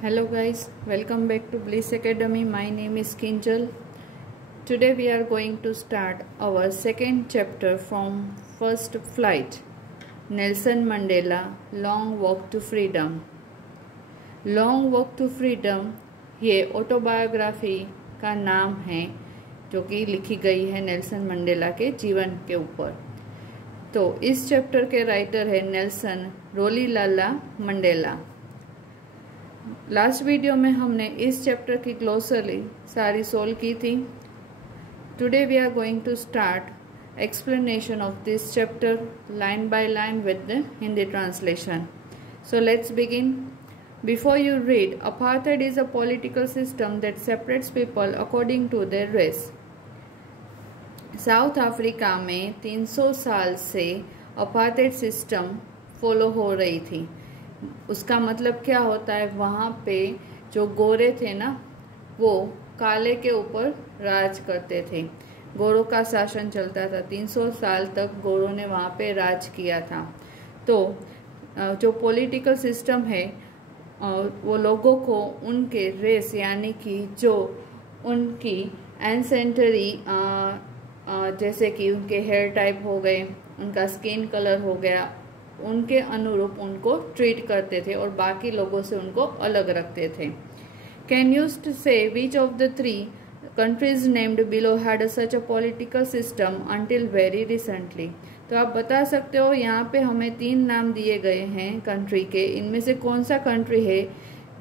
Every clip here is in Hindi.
Hello guys, welcome back to Bliss Academy. My name is Kinjal. Today we are going to start our second chapter from First Flight. Nelson Mandela, Long Walk to Freedom. Long Walk to Freedom ये ऑटोबायोग्राफी का नाम है जो कि लिखी गई है नेल्सन मंडेला के जीवन के ऊपर। तो इस चैप्टर के राइटर है नेल्सन रोलीलाला मंडेला। लास्ट वीडियो में हमने इस चैप्टर की ग्लोसरी सारी सोल्व की थी। Today we are going to start explanation of this chapter line by line with the Hindi translation. So let's begin. Before you read, apartheid is a political system that separates people according to their race. South Africa में 300 साल से अपार्थाइड सिस्टम फॉलो हो रही थी। उसका मतलब क्या होता है, वहाँ पे जो गोरे थे ना वो काले के ऊपर राज करते थे। गोरों का शासन चलता था। 300 साल तक गोरों ने वहाँ पे राज किया था। तो जो पॉलिटिकल सिस्टम है वो लोगों को उनके रेस यानी कि जो उनकी एंसेंटरी जैसे कि उनके हेयर टाइप हो गए, उनका स्किन कलर हो गया, उनके अनुरूप उनको ट्रीट करते थे और बाकी लोगों से उनको अलग रखते थे। कैन यूज टू से which of the 3 countries named below had such a political system until very recently। तो आप बता सकते हो, यहाँ पे हमें 3 नाम दिए गए हैं कंट्री के, इनमें से कौन सा कंट्री है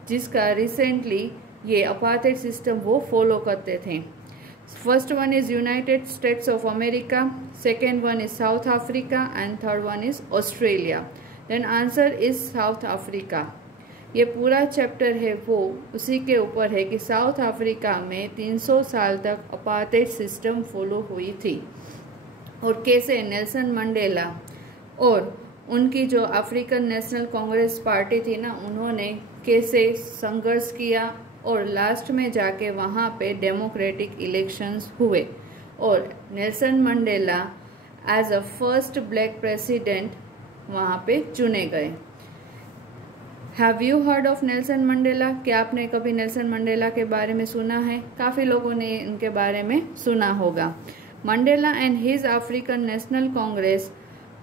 जिसका रिसेंटली ये अपार्थाइड सिस्टम वो फॉलो करते थे। First one is United States of America, second one is South Africa and third one is Australia. Then answer is South Africa. ये पूरा चैप्टर है वो उसी के ऊपर है कि साउथ अफ्रीका में 300 साल तक अपार्थाइड सिस्टम फॉलो हुई थी और कैसे नेल्सन मंडेला और उनकी जो अफ्रीकन नेशनल कांग्रेस पार्टी थी ना, उन्होंने कैसे संघर्ष किया और लास्ट में जाके वहाँ पे डेमोक्रेटिक इलेक्शंस हुए और Nelson Mandela as a first black president वहाँ पे चुने गए। Have you heard of Nelson Mandela? क्या आपने कभी नेल्सन मंडेला के बारे में सुना है? काफ़ी लोगों ने इनके बारे में सुना होगा। Mandela and his African national Congress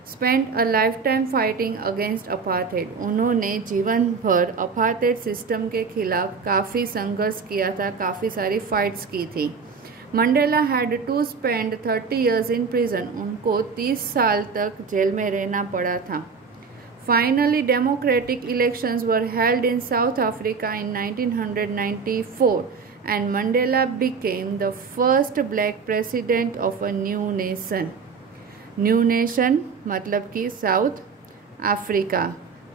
spent a life time fighting against apartheid. उन्होंने जीवन भर अपार्थाइड सिस्टम के खिलाफ काफ़ी संघर्ष किया था, काफ़ी सारी फाइट्स की थी। Mandela had to spend 30 years in prison. उनको 30 साल तक जेल में रहना पड़ा था। Finally democratic elections were held in South Africa in 1994 and Mandela became the first black president of a new nation. New nation मतलब कि साउथ अफ्रीका।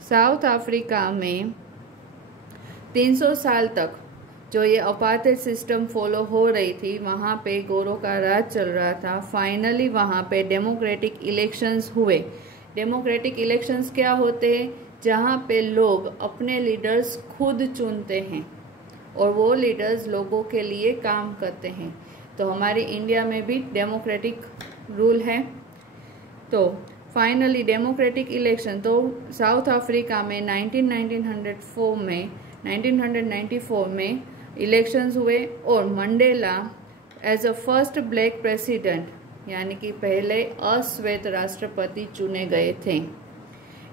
साउथ अफ्रीका में 300 साल तक जो ये अपार्थाइड सिस्टम फॉलो हो रही थी, वहाँ पे गोरों का राज चल रहा था। फाइनली वहाँ पे डेमोक्रेटिक इलेक्शंस हुए। डेमोक्रेटिक इलेक्शंस क्या होते हैं? जहाँ पे लोग अपने लीडर्स खुद चुनते हैं और वो लीडर्स लोगों के लिए काम करते हैं। तो हमारी इंडिया में भी डेमोक्रेटिक रूल है। तो फाइनली डेमोक्रेटिक इलेक्शन तो साउथ अफ्रीका में 1994 में इलेक्शंस हुए और Mandela as a first black president यानी कि पहले अश्वेत राष्ट्रपति चुने गए थे।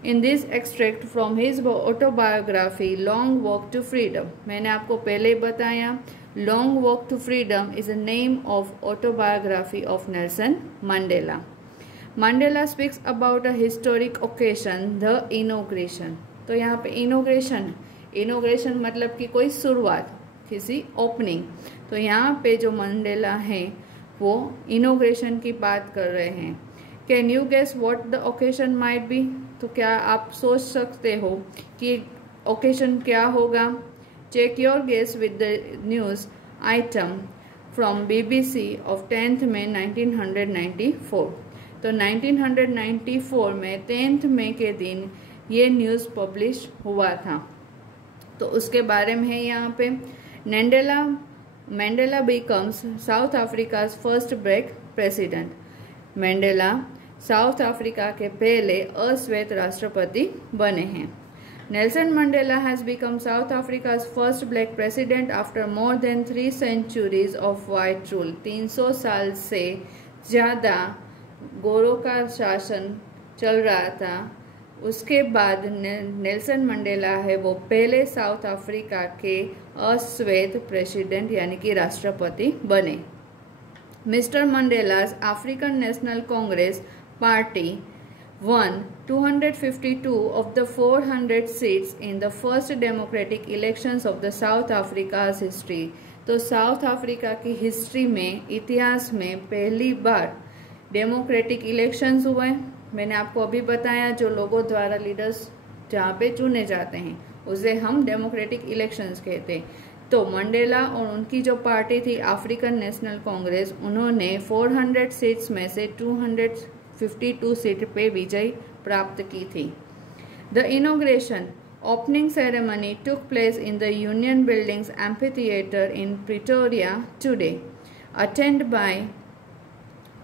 In this extract from his autobiography long walk to freedom, मैंने आपको पहले बताया long walk to freedom is a name of autobiography of Nelson Mandela. Mandela speaks about a historic occasion the inauguration. तो यहाँ पे इनोग्रेशन मतलब कि कोई शुरुआत, किसी ओपनिंग। तो यहाँ पे जो मंडेला हैं वो इनोग्रेशन की बात कर रहे हैं। Can you guess what the occasion might be? तो क्या आप सोच सकते हो कि ओकेशन क्या होगा? Check your guess with the news item from BBC of 10th May 1994। तो 1994 में 10th May के दिन ये न्यूज़ पब्लिश हुआ था। तो उसके बारे में है यहाँ पे। Mandela becomes South Africa's first black president। Mandela south Africa के पहले अश्वेत राष्ट्रपति बने हैं। Nelson Mandela has become South Africa's first black president after more than 3 centuries of white rule. 300 साल से ज़्यादा गोरों का शासन चल रहा था। उसके बाद नेल्सन मंडेला है वो पहले साउथ अफ्रीका के अश्वेत प्रेसिडेंट यानी कि राष्ट्रपति बने। Mister Mandela's African National Congress party won 252 of the 400 seats in the first democratic elections of the South Africa's history। तो साउथ अफ्रीका की हिस्ट्री में, इतिहास में पहली बार डेमोक्रेटिक इलेक्शंस हुए। मैंने आपको अभी बताया जो लोगों द्वारा लीडर्स जहाँ पे चुने जाते हैं उसे हम डेमोक्रेटिक इलेक्शंस कहते हैं। तो मंडेला और उनकी जो पार्टी थी अफ्रीकन नेशनल कांग्रेस, उन्होंने 400 सीट्स में से 252 सीट पे विजय प्राप्त की थी। The inauguration opening ceremony took place in the Union Buildings Amphitheatre in Pretoria today, attended by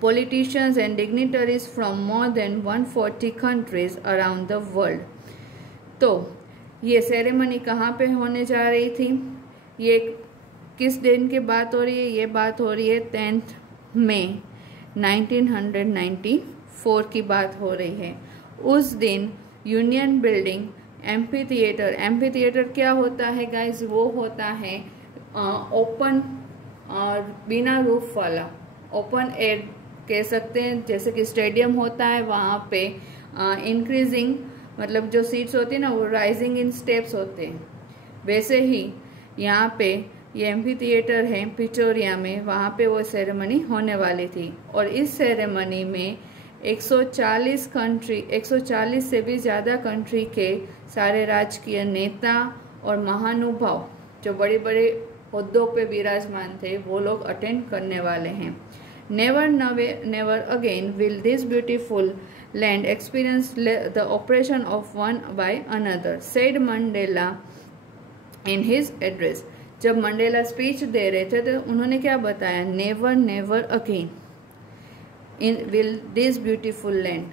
politicians and dignitaries from more than 140 countries around the world। तो ये सेरेमनी कहाँ पे होने जा रही थी, ये किस दिन की बात हो रही है? ये बात हो रही है 10 मई 1994 की बात हो रही है। उस दिन यूनियन बिल्डिंग एम्फीथिएटर क्या होता है गाइज? वो होता है ओपन और बिना रूफ वाला, ओपन एयर कह सकते हैं। जैसे कि स्टेडियम होता है वहाँ पे इंक्रीजिंग मतलब जो सीट्स होती है ना वो राइजिंग इन स्टेप्स होते हैं, वैसे ही यहाँ पे ये एम्फीथिएटर है प्रिटोरिया में, वहाँ पे वो सेरेमनी होने वाली थी। और इस सेरेमनी में 140 से भी ज़्यादा कंट्री के सारे राजकीय नेता और महानुभाव जो बड़े बड़े ओहदों पे विराजमान थे वो लोग अटेंड करने वाले हैं। Never again will this beautiful land experience the oppression of one by another, said Mandela in his address. जब मंडेला स्पीच दे रहे थे तो उन्होंने क्या बताया? Never again in will this beautiful land.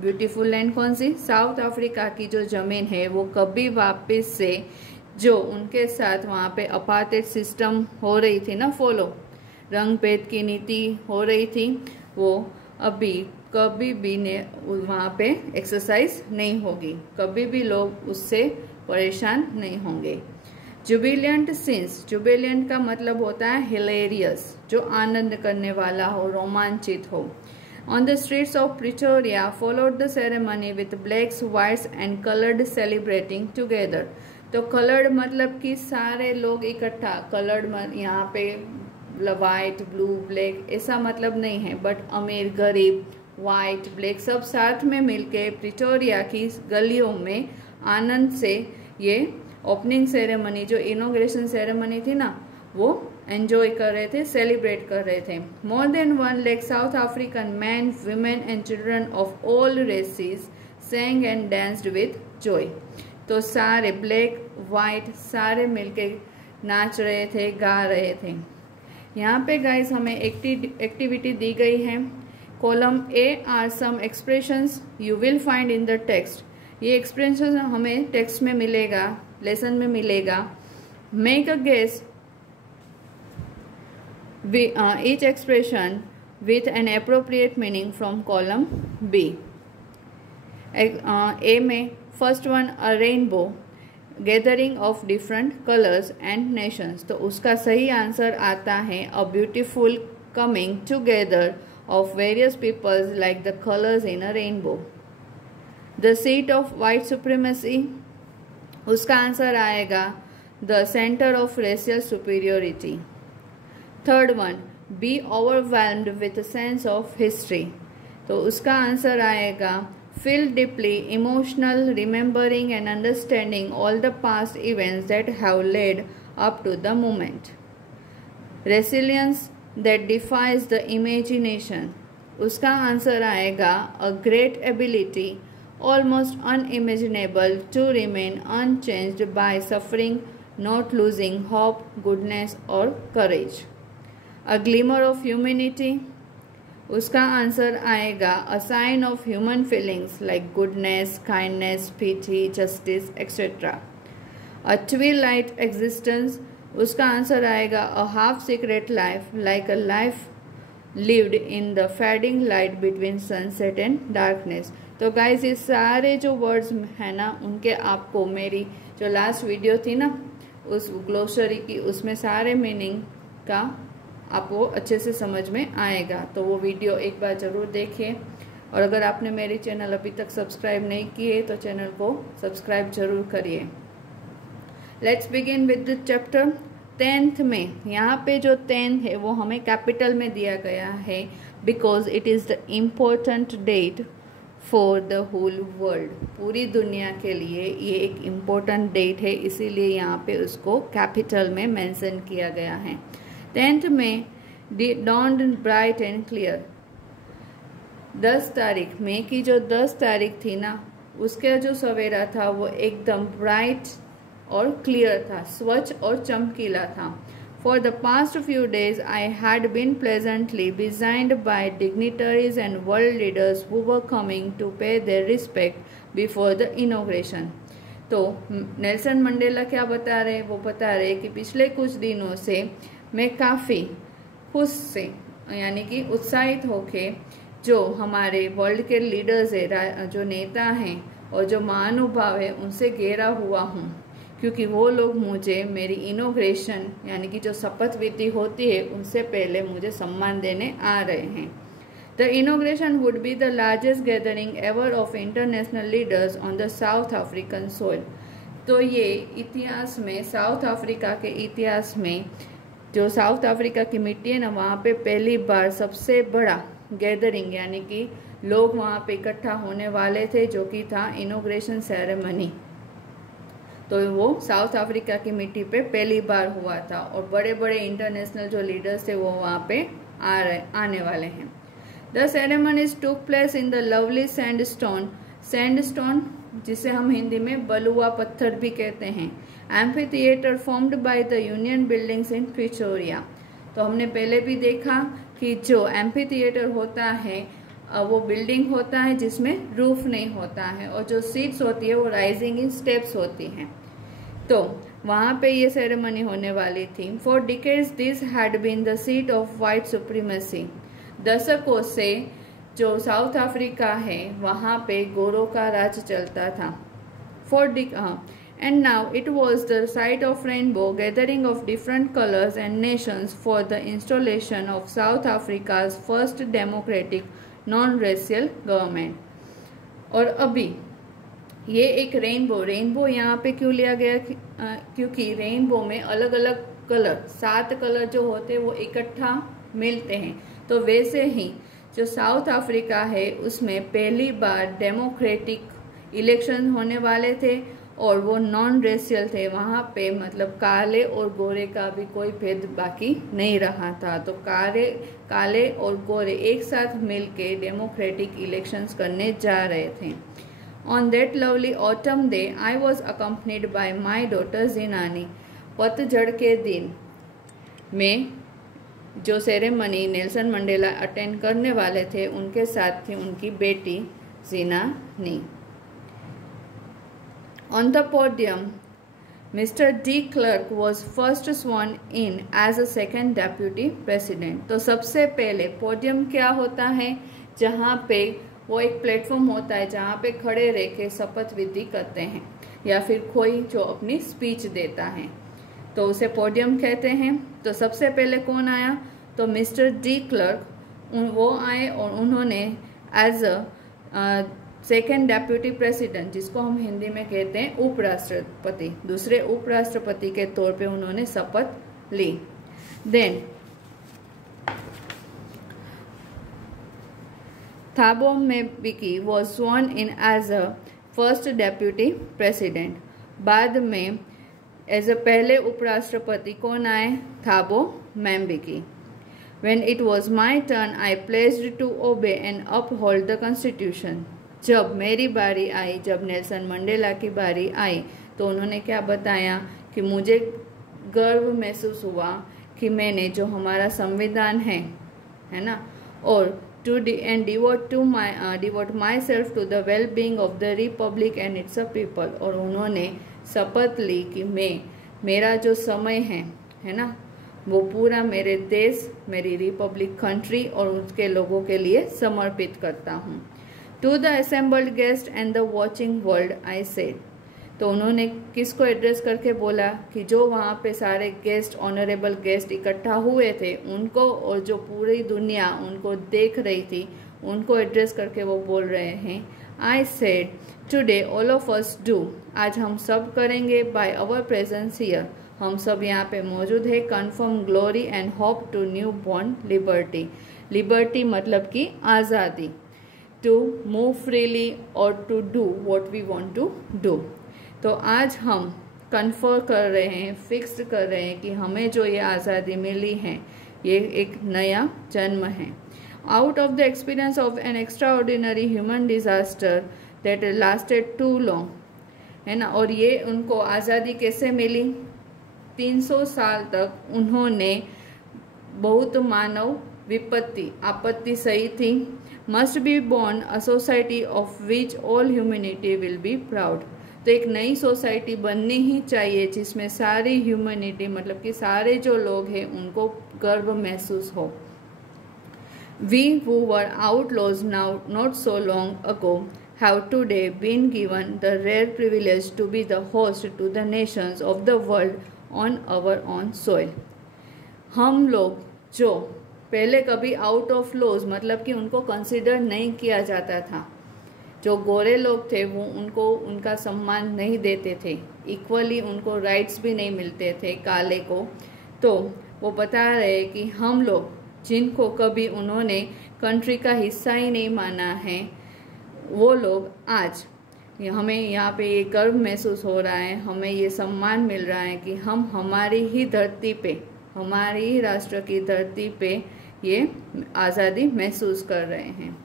Beautiful land कौन सी? साउथ अफ्रीका की जो जमीन है वो कभी वापस से जो उनके साथ वहाँ पे अपार्टेड सिस्टम हो रही थी ना फॉलो, रंग भेद की नीति हो रही थी, वो अभी कभी भी वहाँ पे एक्सरसाइज नहीं होगी, कभी भी लोग उससे परेशान नहीं होंगे। जुबिलियंट सीन्स, जुबिलियंट का मतलब होता है हिलेरियस, जो आनंद करने वाला हो, रोमांचित हो। On the streets of Pretoria followed the ceremony with blacks, whites and colored celebrating together। तो colored मतलब कि सारे लोग इकट्ठा, colored यहाँ पे वाइट ब्लू ब्लैक ऐसा मतलब नहीं है, बट अमीर गरीब वाइट ब्लैक सब साथ में मिलके प्रिटोरिया की गलियों में आनंद से ये ओपनिंग सेरेमनी जो इनॉग्रेशन सेरेमनी थी ना वो एंजॉय कर रहे थे, सेलिब्रेट कर रहे थे। More than 1 lakh South African man, women and children of all races sang and danced with joy. तो सारे ब्लैक वाइट सारे मिलके नाच रहे थे, गा रहे थे। यहाँ पे गाइस हमें एक्टिविटी दी गई है। Column A are some expressions you will find in the text. ये एक्सप्रेशन हमें टेक्स्ट में मिलेगा, लेसन में मिलेगा। Make a guess each expression with an appropriate meaning from column B। A में first one a rainbow, gathering of different colours and nations. तो उसका सही आंसर आता है a beautiful coming together of various peoples like the colours in a rainbow. The seat of white supremacy, उसका आंसर आएगा the centre of racial superiority. Third one be overwhelmed with sense of history, तो उसका आंसर आएगा feel deeply emotional remembering and understanding all the past events that have led up to the moment. Resilience that defies the imagination, उसका आंसर आएगा a great ability almost unimaginable to remain unchanged by suffering, not losing hope, goodness और courage. A glimmer of humanity, उसका आंसर आएगा a sign of human feelings like goodness, kindness, pity, justice etcetera. A twilight existence, उसका आंसर आएगा a half secret life like a life lived in the fading light between sunset and darkness. तो गाइज ये सारे जो वर्ड्स है ना, उनके आपको मेरी जो लास्ट वीडियो थी ना उस ग्लोसरी की, उसमें सारे मीनिंग का आपको अच्छे से समझ में आएगा। तो वो वीडियो एक बार ज़रूर देखिए, और अगर आपने मेरी चैनल अभी तक सब्सक्राइब नहीं किए तो चैनल को सब्सक्राइब जरूर करिए। Let's begin with the chapter. 10th में, यहाँ पे जो 10 है वो हमें कैपिटल में दिया गया है because it is the important date for the whole world. पूरी दुनिया के लिए ये एक इम्पोर्टेंट डेट है, इसीलिए यहाँ पे उसको कैपिटल में मेंशन किया गया है। 10th में dawned ब्राइट एंड क्लियर। 10 तारीख में की जो 10 तारीख थी ना, उसका जो सवेरा था वो एकदम ब्राइट और क्लियर था, स्वच्छ और चमकीला था। For the past few days, I had been pleasantly designed by dignitaries and world leaders who were coming to pay their respect before the inauguration. तो नेल्सन मंडेला क्या बता रहे हैं? वो बता रहे हैं कि पिछले कुछ दिनों से मैं काफ़ी खुश से यानी कि उत्साहित होके जो हमारे वर्ल्ड के लीडर्स है, जो नेता हैं और जो महानुभाव है, उनसे घेरा हुआ हूँ, क्योंकि वो लोग मुझे मेरी इनोग्रेशन यानी कि जो शपथ विधि होती है उनसे पहले मुझे सम्मान देने आ रहे हैं। The inauguration would be the largest gathering ever of international leaders on the south African soil. तो ये इतिहास में, साउथ अफ्रीका के इतिहास में, जो साउथ अफ्रीका की मिट्टी है ना, वहाँ पे पहली बार सबसे बड़ा गैदरिंग यानी कि लोग वहाँ पे इकट्ठा होने वाले थे, जो कि था इनोग्रेशन सेरेमनी। तो वो साउथ अफ्रीका की मिट्टी पे पहली बार हुआ था, और बड़े बड़े इंटरनेशनल जो लीडर्स थे वो वहाँ पे आने वाले हैं। The ceremonies took place in the lovely sandstone, sandstone जिसे हम हिंदी में बलुआ पत्थर भी कहते हैं, amphi theatre formed by the union buildings in Pretoria. तो हमने पहले भी देखा कि जो एम्फी थिएटर होता है वो बिल्डिंग होता है जिसमें रूफ नहीं होता है, और जो सीट्स होती है वो राइजिंग इन स्टेप्स होती हैं। तो वहाँ पे ये सेरेमनी होने वाली थी। For decades this had been the seat of white supremacy. दशकों से जो साउथ अफ्रीका है वहाँ पे गोरों का राज चलता था। And now it was the site of rainbow gathering of different colors and nations for the installation of South Africa's first democratic non-racial government. और अभी ये एक रेनबो यहाँ पे क्यों लिया गया? क्योंकि रेनबो में अलग अलग कलर, 7 कलर जो होते हैं वो इकट्ठा मिलते हैं। तो वैसे ही जो साउथ अफ्रीका है उसमें पहली बार डेमोक्रेटिक इलेक्शन होने वाले थे, और वो नॉन रेशियल थे। वहाँ पे मतलब काले और गोरे का भी कोई भेद बाकी नहीं रहा था। तो काले और गोरे एक साथ मिलके डेमोक्रेटिक इलेक्शंस करने जा रहे थे। On that lovely autumn day I was accompanied by my daughter Zenani. पतझड़ के दिन में जो सेरेमनी नेल्सन मंडेला अटेंड करने वाले थे उनके साथ थी उनकी बेटी जिनानी। On the podium, Mr. De Klerk was first sworn in as a second deputy president. तो सबसे पहले पोडियम क्या होता है? जहाँ पे वो एक प्लेटफॉर्म होता है जहाँ पे खड़े रह के शपथ विधि करते हैं, या फिर कोई जो अपनी स्पीच देता है, तो उसे पोडियम कहते हैं। तो सबसे पहले कौन आया? तो मिस्टर डी क्लर्क, वो आए और उन्होंने as a second deputy president, जिसको हम हिंदी में कहते हैं उपराष्ट्रपति, दूसरे उपराष्ट्रपति के तौर पे उन्होंने शपथ ली। Then Thabo Mbeki was sworn in as a first deputy president. बाद में एज अ पहले उपराष्ट्रपति कौन आए? थाबो म्बेकी। When it was my turn, I pledged to obey and uphold the Constitution. जब मेरी बारी आई, जब नेल्सन मंडेला की बारी आई, तो उन्होंने क्या बताया कि मुझे गर्व महसूस हुआ कि मैंने जो हमारा संविधान है ना, और and devote myself to the well-being of the republic and its people। और उन्होंने शपथ ली कि मेरा जो समय है ना, वो पूरा मेरे देश, मेरी रिपब्लिक कंट्री और उसके लोगों के लिए समर्पित करता हूँ। To the assembled guest and the watching world I said. तो उन्होंने किसको एड्रेस करके बोला कि जो वहाँ पे सारे गेस्ट, ऑनरेबल गेस्ट इकट्ठा हुए थे उनको, और जो पूरी दुनिया उनको देख रही थी उनको एड्रेस करके वो बोल रहे हैं, I said today all of us do. आज हम सब करेंगे बाय आवर प्रेजेंस हियर। हम सब यहाँ पे मौजूद है। Confirm glory and hope to new born liberty. Liberty मतलब कि आज़ादी। टू मूव फ्रीली और to do what we want to do. तो आज हम कन्फर्म कर रहे हैं, फिक्स कर रहे हैं कि हमें जो ये आज़ादी मिली है ये एक नया जन्म है। Out of the experience of an extraordinary human disaster that lasted too long, है ना। और ये उनको आज़ादी कैसे मिली? 300 साल तक उन्होंने बहुत मानव विपत्ति, आपत्ति सही थी। Must be born a society of which all humanity will be proud. तो एक नई सोसाइटी बननी ही चाहिए जिसमें सारी ह्यूमैनिटी, मतलब कि सारे जो लोग हैं उनको गर्व महसूस हो। We who were outlaws now not so long ago have today been given the rare privilege to be the host to the nations of the world on our own soil। हम लोग जो पहले कभी आउट ऑफ लॉज, मतलब कि उनको कंसिडर नहीं किया जाता था, जो गोरे लोग थे वो उनको उनका सम्मान नहीं देते थे, इक्वली उनको राइट्स भी नहीं मिलते थे काले को। तो वो बता रहे कि हम लोग जिनको कभी उन्होंने कंट्री का हिस्सा ही नहीं माना है, वो लोग आज हमें यहाँ पे ये गर्व महसूस हो रहा है, हमें ये सम्मान मिल रहा है कि हम हमारी ही धरती पे, हमारी ही राष्ट्र की धरती पे ये आज़ादी महसूस कर रहे हैं।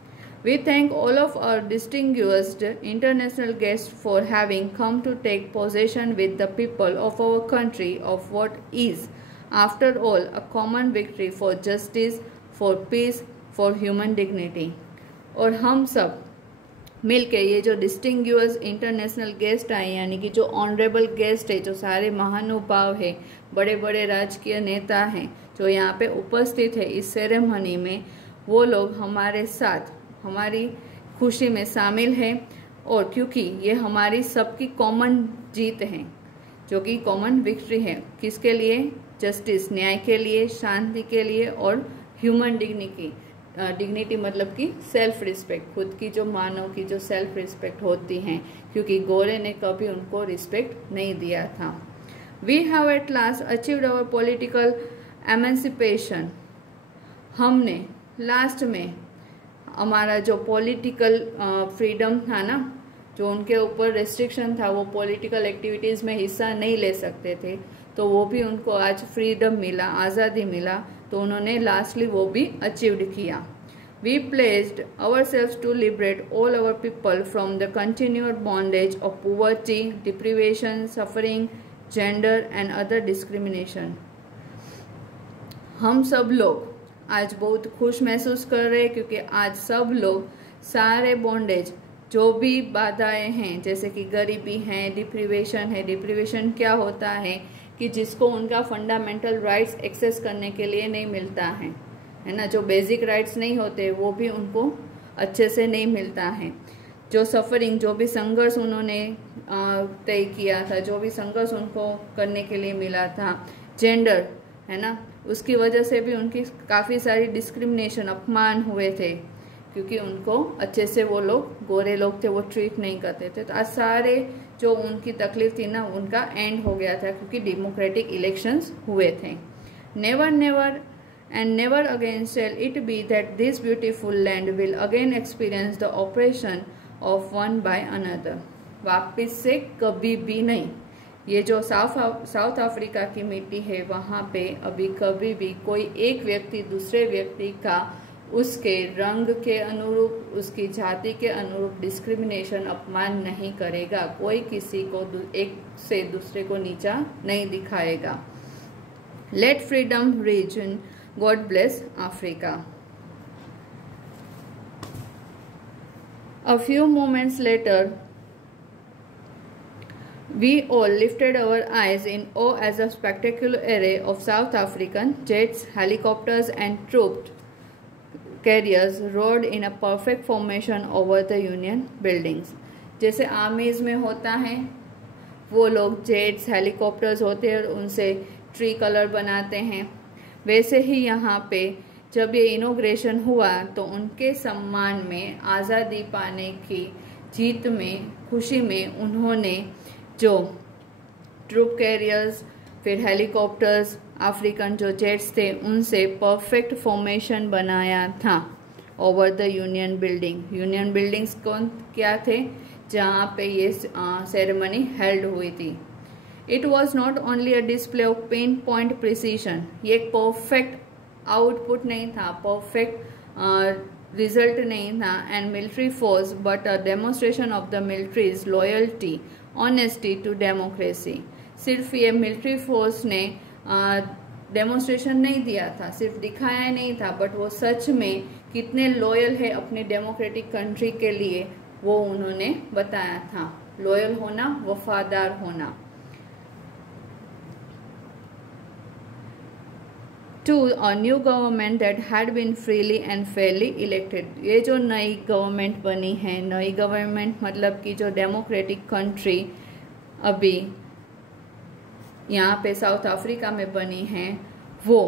We thank all of our distinguished international guests for having come to take possession with the people of our country of what is, after all, a common victory for justice, for peace, for human dignity। और हम सब मिलके ये जो डिस्टिंग्विश इंटरनेशनल गेस्ट आए, यानी कि जो ऑनरेबल गेस्ट है, जो सारे महानुभाव है, बड़े बड़े राजकीय नेता हैं जो यहाँ पे उपस्थित है इस सेरेमनी में, वो लोग हमारे साथ हमारी खुशी में शामिल है। और क्योंकि ये हमारी सबकी कॉमन जीत है, जो कि कॉमन विक्ट्री है, किसके लिए? जस्टिस, न्याय के लिए, शांति के लिए और ह्यूमन डिग्निटी मतलब कि सेल्फ रिस्पेक्ट, खुद की जो मानव की जो सेल्फ रिस्पेक्ट होती है, क्योंकि गोरे ने कभी उनको रिस्पेक्ट नहीं दिया था। We have at last achieved our political emancipation. हमने लास्ट में हमारा जो पॉलिटिकल फ्रीडम था ना, जो उनके ऊपर रेस्ट्रिक्शन था, वो पॉलिटिकल एक्टिविटीज़ में हिस्सा नहीं ले सकते थे, तो वो भी उनको आज फ्रीडम मिला, आज़ादी मिला, तो उन्होंने लास्टली वो भी अचीव्ड किया। We placed ourselves to liberate all our people from the continued bondage of poverty, deprivation, suffering, gender and other discrimination. हम सब लोग आज बहुत खुश महसूस कर रहे हैं, क्योंकि आज सब लोग सारे बॉन्डेज, जो भी बाधाएं हैं, जैसे कि गरीबी है, डिप्रिवेशन है। डिप्रिवेशन क्या होता है कि जिसको उनका फंडामेंटल राइट्स एक्सेस करने के लिए नहीं मिलता है ना, जो बेसिक राइट्स नहीं होते वो भी उनको अच्छे से नहीं मिलता है। जो सफरिंग, जो भी संघर्ष उन्होंने तय किया था, जो भी संघर्ष उनको करने के लिए मिला था, जेंडर है ना, उसकी वजह से भी उनकी काफ़ी सारी डिस्क्रिमिनेशन, अपमान हुए थे, क्योंकि उनको अच्छे से वो लोग, गोरे लोग थे, वो ट्रीट नहीं करते थे। तो आज सारे जो उनकी तकलीफ थी ना, उनका एंड हो गया था, क्योंकि डेमोक्रेटिक इलेक्शंस हुए थे। Never never and never again shall it be that this beautiful land will again experience the oppression of one by another. वापिस से कभी भी नहीं। ये जो साउथ अफ्रीका की मिट्टी है, वहाँ पे अभी कभी भी कोई एक व्यक्ति दूसरे व्यक्ति का उसके रंग के अनुरूप, उसकी जाति के अनुरूप डिस्क्रिमिनेशन, अपमान नहीं करेगा। कोई किसी को एक से दूसरे को नीचा नहीं दिखाएगा। Let freedom reign, God bless Africa. A few moments later, we all lifted our eyes in awe as a spectacular array of South African jets, helicopters, and troop carriers roared in a perfect formation over the Union buildings. जैसे आर्मीज में होता है, वो लोग जेट्स, हेलीकॉप्टर्स होते हैं और उनसे ट्री कलर बनाते हैं, वैसे ही यहाँ पे जब ये इनॉग्रेशन हुआ तो उनके सम्मान में, आज़ादी पाने की जीत में, खुशी में उन्होंने जो ट्रूप कैरियर्स, फिर हेलीकॉप्टर्स, अफ्रीकन जो जेट्स थे, उनसे परफेक्ट फॉर्मेशन बनाया था over the union building. Union buildings कौन क्या थे जहाँ पे ये सेरेमनी हेल्ड हुई थी। It was not only a display of pin point precision, ये एक परफेक्ट आउटपुट नहीं था, परफेक्ट रिजल्ट नहीं था and military force, but a demonstration of the military's loyalty, honesty to democracy. सिर्फ ये मिलिट्री फोर्स ने डेमोन्स्ट्रेशन नहीं दिया था, सिर्फ दिखाया नहीं था, बट वो सच में कितने लॉयल है अपनी डेमोक्रेटिक कंट्री के लिए वो उन्होंने बताया था। लॉयल होना, वफादार होना। To a new government that had been freely and fairly elected, ये जो नई गवर्नमेंट बनी है, नई गवर्नमेंट मतलब कि जो डेमोक्रेटिक कंट्री अभी यहाँ पे साउथ अफ्रीका में बनी है, वो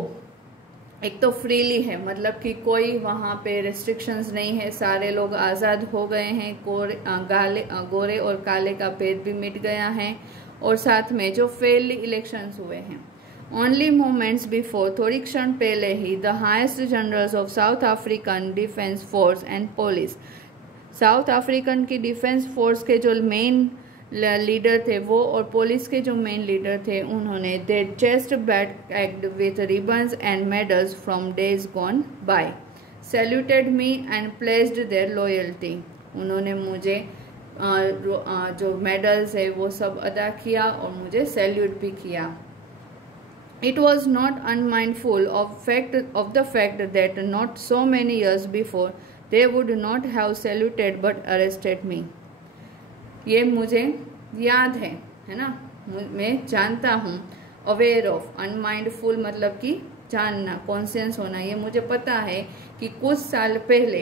एक तो फ्रीली है, मतलब कि कोई वहाँ पे रेस्ट्रिक्शंस नहीं है, सारे लोग आज़ाद हो गए हैं, गोरे और काले का भेद भी मिट गया है, और साथ में जो फेयरली इलेक्शंस हुए हैं। ओनली मोमेंट्स बिफोर, थोड़ी क्षण पहले ही, the highest generals of South African defence force and police, South African की डिफेंस फोर्स के जो मेन लीडर थे वो और पुलिस के जो मेन लीडर थे, उन्होंने their chest backed with ribbons and medals from days gone by, saluted me and placed their loyalty. उन्होंने मुझे जो मेडल्स है वो सब अदा किया और मुझे सैल्यूट भी किया। It was not unmindful of the fact that not so many years before they would not have saluted but arrested me. ये मुझे याद है ना, मैं जानता हूँ। अवेयर ऑफ, अनमाइंडफुल मतलब कि जानना, कॉन्शियस होना। ये मुझे पता है कि कुछ साल पहले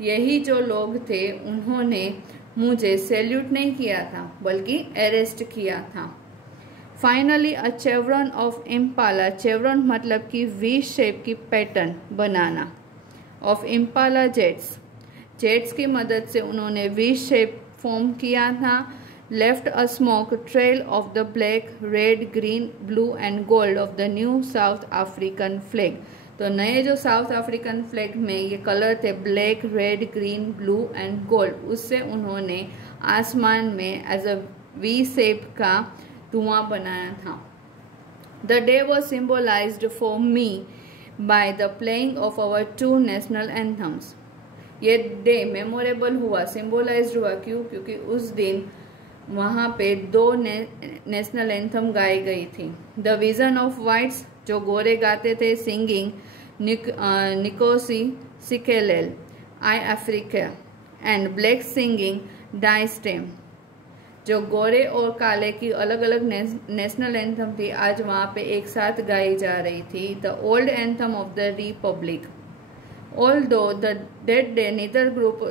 यही जो लोग थे उन्होंने मुझे सैल्यूट नहीं किया था बल्कि अरेस्ट किया था। फाइनली अ चेवरन ऑफ इम्पाला, चेवरन मतलब कि वी शेप की pattern banana, of Impala jets, jets की मदद से उन्होंने वी शेप फॉर्म किया था। Left a smoke trail of the black, red, green, blue and gold of the new south African flag. तो नए जो साउथ अफ्रीकन फ्लैग में ये कलर थे black, red, green, blue and gold, उससे उन्होंने आसमान में एज अ वी शेप का धुआं बनाया था। The day was symbolised for me by the playing of our 2 national anthems. ये डे मेमोरेबल हुआ, सिम्बोलाइज्ड हुआ, क्यों? क्योंकि उस दिन वहाँ पे 2 नेशनल एंथम गाई गई थी। द विजन ऑफ वाइट्स, जो गोरे गाते थे, singing Nkosi Sikelel' iAfrika, and black singing Die Stem. जो गोरे और काले की अलग अलग नेशनल एंथम थी, आज वहाँ पे एक साथ गाई जा रही थी। The old anthem of the Republic, although that day neither group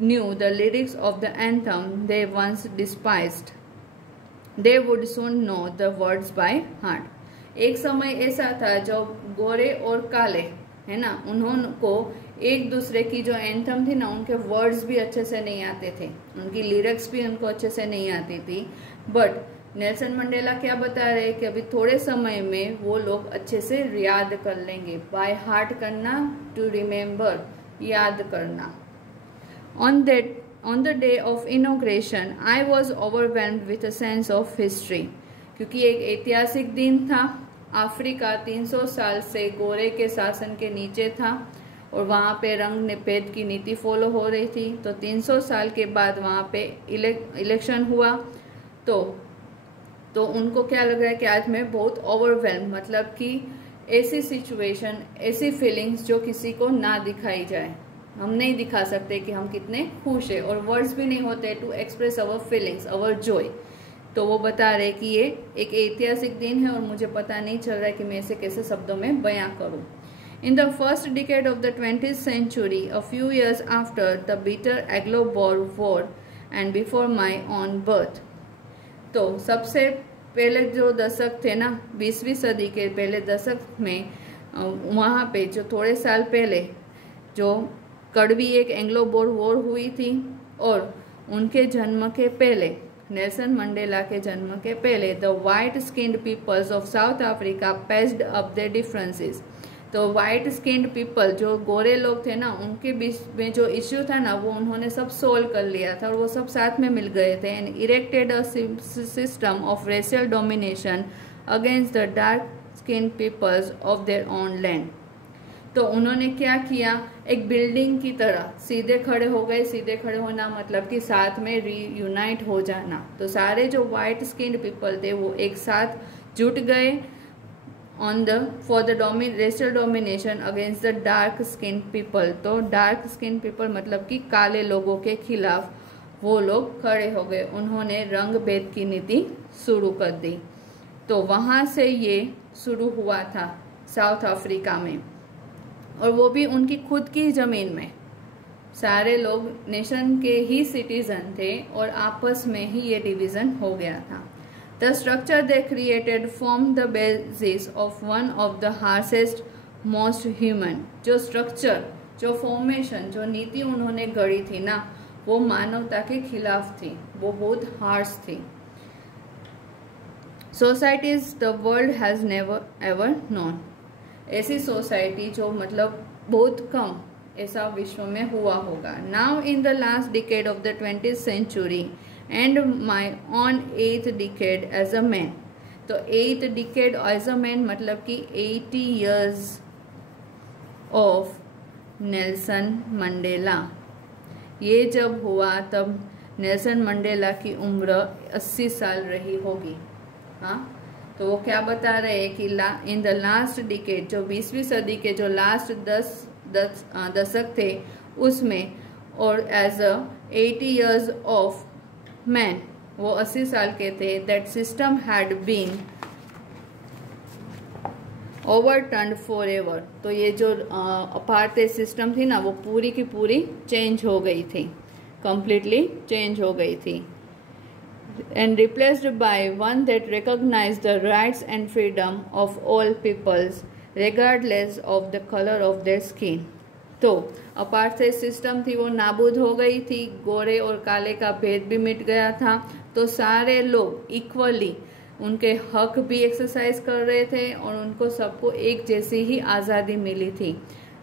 knew the lyrics of the anthem they once despised, they would soon know the words by heart. एक समय ऐसा था जब गोरे और काले है ना, उन्होंने एक दूसरे की जो एंथम थी ना, उनके वर्ड्स भी अच्छे से नहीं आते थे, उनकी लिरिक्स भी उनको अच्छे से नहीं आती थी। बट नेल्सन मंडेला क्या बता रहे हैं कि अभी थोड़े समय में वो लोग अच्छे से याद कर लेंगे। बाय हार्ट करना, टू रिमेम्बर, याद करना। On the day of inauguration I was overwhelmed with a sense of history, क्योंकि एक ऐतिहासिक दिन था। अफ्रीका 300 साल से गोरे के शासन के नीचे था और वहाँ पे रंग भेद की नीति फॉलो हो रही थी। तो 300 साल के बाद वहाँ पे इलेक्शन हुआ, तो उनको क्या लग रहा है कि आज मैं बहुत ओवरवेल्म, मतलब कि ऐसी सिचुएशन, ऐसी फीलिंग्स जो किसी को ना दिखाई जाए, हम नहीं दिखा सकते कि हम कितने खुश हैं, और वर्ड्स भी नहीं होते to express our feelings, our joy. तो वो बता रहे कि ये एक ऐतिहासिक दिन है और मुझे पता नहीं चल रहा है कि मैं इसे कैसे शब्दों में बयां करूं। In the first decade of the 20th century, a few years after the bitter Anglo-Boer War and before my own birth, तो सबसे पहले जो दशक थे ना, 20वीं सदी के पहले दशक में, वहाँ पे जो थोड़े साल पहले जो कड़वी एक एंग्लो बोर वॉर हुई थी, और उनके जन्म के पहले, नेल्सन मंडेला के जन्म के पहले, the white skinned peoples of South Africa patched up their differences. तो वाइट स्किन्ड पीपल, जो गोरे लोग थे ना, उनके बीच में जो इश्यू था ना, वो उन्होंने सब सोल्व कर लिया था, और वो सब साथ में मिल गए थे, and erected a system of racial domination against the dark skinned peoples of their own land. तो उन्होंने क्या किया, एक बिल्डिंग की तरह सीधे खड़े हो गए। सीधे खड़े होना मतलब कि साथ में रीयूनाइट हो जाना। तो सारे जो वाइट स्किन्ड पीपल थे वो एक साथ जुट गए for the racial domination against the dark skin people. तो डार्क स्किन पीपल मतलब कि काले लोगों के खिलाफ वो लोग खड़े हो गए। उन्होंने रंग भेद की नीति शुरू कर दी। तो वहां से ये शुरू हुआ था साउथ अफ्रीका में, और वो भी उनकी खुद की जमीन में। सारे लोग नेशन के ही सिटीजन थे और आपस में ही ये डिवीजन हो गया था। The structure they created form the basis of one of the harshest most human. जो स्ट्रक्चर, जो फॉर्मेशन, जो नीति उन्होंने गढ़ी थी ना, वो मानवता के खिलाफ थी, वो बहुत हार्श थी। Societies the world has never ever known. ऐसी सोसाइटी जो मतलब बहुत कम ऐसा विश्व में हुआ होगा। Now in the last decade of the 20th century and my on 8th decade as a man. तो 8th decade as a man मतलब कि 80 years ऑफ नेल्सन मंडेला। ये जब हुआ तब नेल्सन मंडेला की उम्र 80 साल रही होगी। हाँ, तो वो क्या बता रहे हैं कि इन द लास्ट डिकेड, जो 20वीं सदी के जो लास्ट 10 दशक थे उसमें, और as a 80 years of man, वो 80 साल के थे, that system had been overturned forever. तो ये जो अपार्थाइड सिस्टम थी ना, वो पूरी की पूरी चेंज हो गई थी, कंप्लीटली चेंज हो गई थी, and replaced by one that recognized the rights and freedom of all peoples regardless of the color of their skin। तो अपार्थाइड सिस्टम थी वो नाबूद हो गई थी, गोरे और काले का भेद भी मिट गया था। तो सारे लोग इक्वली उनके हक भी एक्सरसाइज कर रहे थे और उनको सबको एक जैसी ही आज़ादी मिली थी,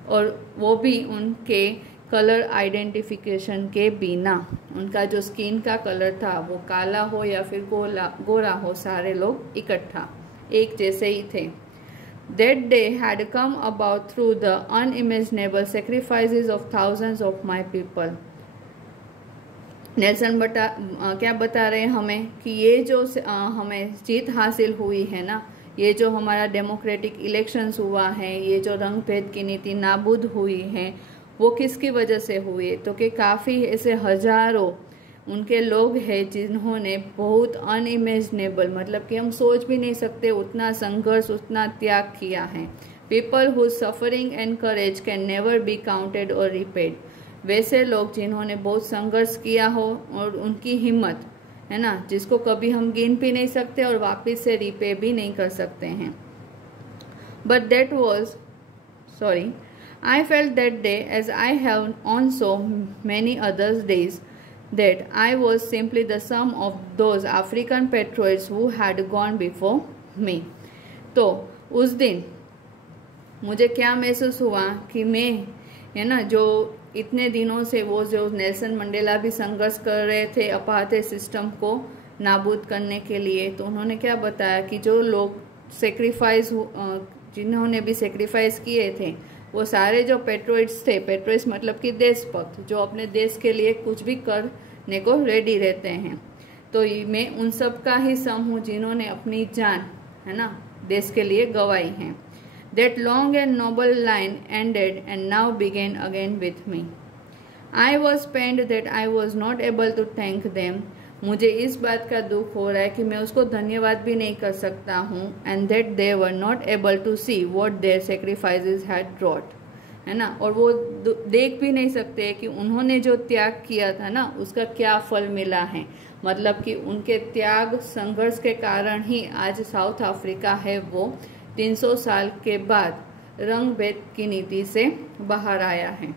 और वो भी उनके कलर आइडेंटिफिकेशन के बिना। उनका जो स्किन का कलर था वो काला हो या फिर गोरा हो, सारे लोग इकट्ठा एक जैसे ही थे। That day had come about through the unimaginable sacrifices of thousands of my people। Nelson क्या बता रहे हैं हमें कि ये जो हमें जीत हासिल हुई है ना, ये जो हमारा डेमोक्रेटिक इलेक्शंस हुआ है, ये जो रंग भेद की नीति नाबूद हुई है, वो किसकी वजह से हुए? तो कि काफ़ी ऐसे हजारों उनके लोग हैं जिन्होंने बहुत अनइमेजिनेबल, मतलब कि हम सोच भी नहीं सकते उतना संघर्ष, उतना त्याग किया है। People whose suffering and courage can never be counted और रिपेड। वैसे लोग जिन्होंने बहुत संघर्ष किया हो और उनकी हिम्मत है ना, जिसको कभी हम गिन भी नहीं सकते और वापस से रिपे भी नहीं कर सकते हैं। But that was I felt that day, as I have on so many other days, that I was simply the sum of those African patriots who had gone before me। तो उस दिन मुझे क्या महसूस हुआ कि मैं, है ना, जो इतने दिनों से वो जो नेल्सन मंडेला भी संघर्ष कर रहे थे अपार्थाइड सिस्टम को नाबूद करने के लिए, तो उन्होंने क्या बताया कि जो लोग जिन्होंने भी सेक्रीफाइस किए थे, वो सारे जो पेट्रोइट्स थे, पेट्रोइट्स मतलब कि देशभक्त, जो अपने देश के लिए कुछ भी करने को रेडी रहते हैं। तो मैं उन सब का ही सम हूँ जिन्होंने अपनी जान, है ना, देश के लिए गंवाई है। That long and noble line ended and now began again with me। I was pained that I was not able to thank them. मुझे इस बात का दुख हो रहा है कि मैं उसको धन्यवाद भी नहीं कर सकता हूँ. And that they were not able to see what their sacrifices had brought. है ना. और वो देख भी नहीं सकते कि उन्होंने जो त्याग किया था ना उसका क्या फल मिला है. मतलब कि उनके त्याग संघर्ष के कारण ही आज साउथ अफ्रीका है वो 300 साल के बाद रंग भेद की नीति से बाहर आया है.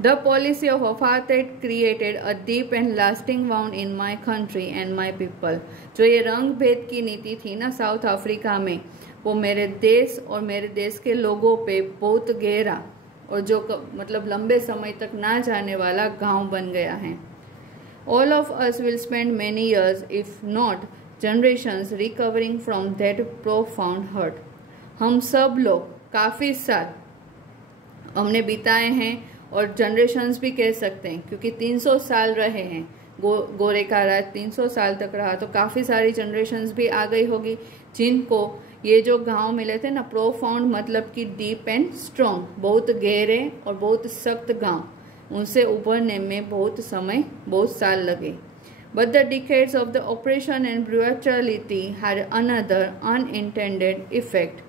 The policy of apartheid created a deep and lasting wound in my country and my people. जो ये रंग भेद की नीति थी ना साउथ अफ्रीका में, वो मेरे देश और मेरे देश के लोगों पे बहुत गहरा और जो मतलब लंबे समय तक ना जाने वाला घाव बन गया है. All of us will spend many years, if not generations, recovering from that profound hurt. हम सब लोग काफ़ी साल हमने बिताए हैं और जनरेशन्स भी कह सकते हैं क्योंकि 300 साल रहे हैं. गोरे का राज 300 साल तक रहा तो काफ़ी सारी जनरेशन्स भी आ गई होगी जिनको ये जो गांव मिले थे ना प्रोफाउंड मतलब कि डीप एंड स्ट्रॉन्ग, बहुत गहरे और बहुत सख्त गांव, उनसे उभरने में बहुत समय बहुत साल लगे. But the decades of the oppression and brutality had another unintended effect,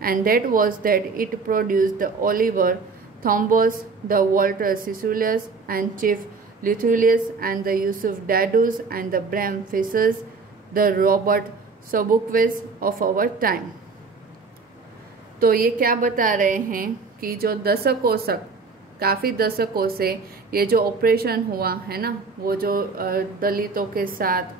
and that was that it produced the Oliver Thombos, the Walter Sisulu's and Chief Luthilius and the Yusuf Dadus and the Bram Fissers, the Robert Sobukwes of our time. तो ये क्या बता रहे हैं कि जो दशकों से काफ़ी दशकों से ये जो ऑपरेशन हुआ है ना, वो जो दलितों के साथ,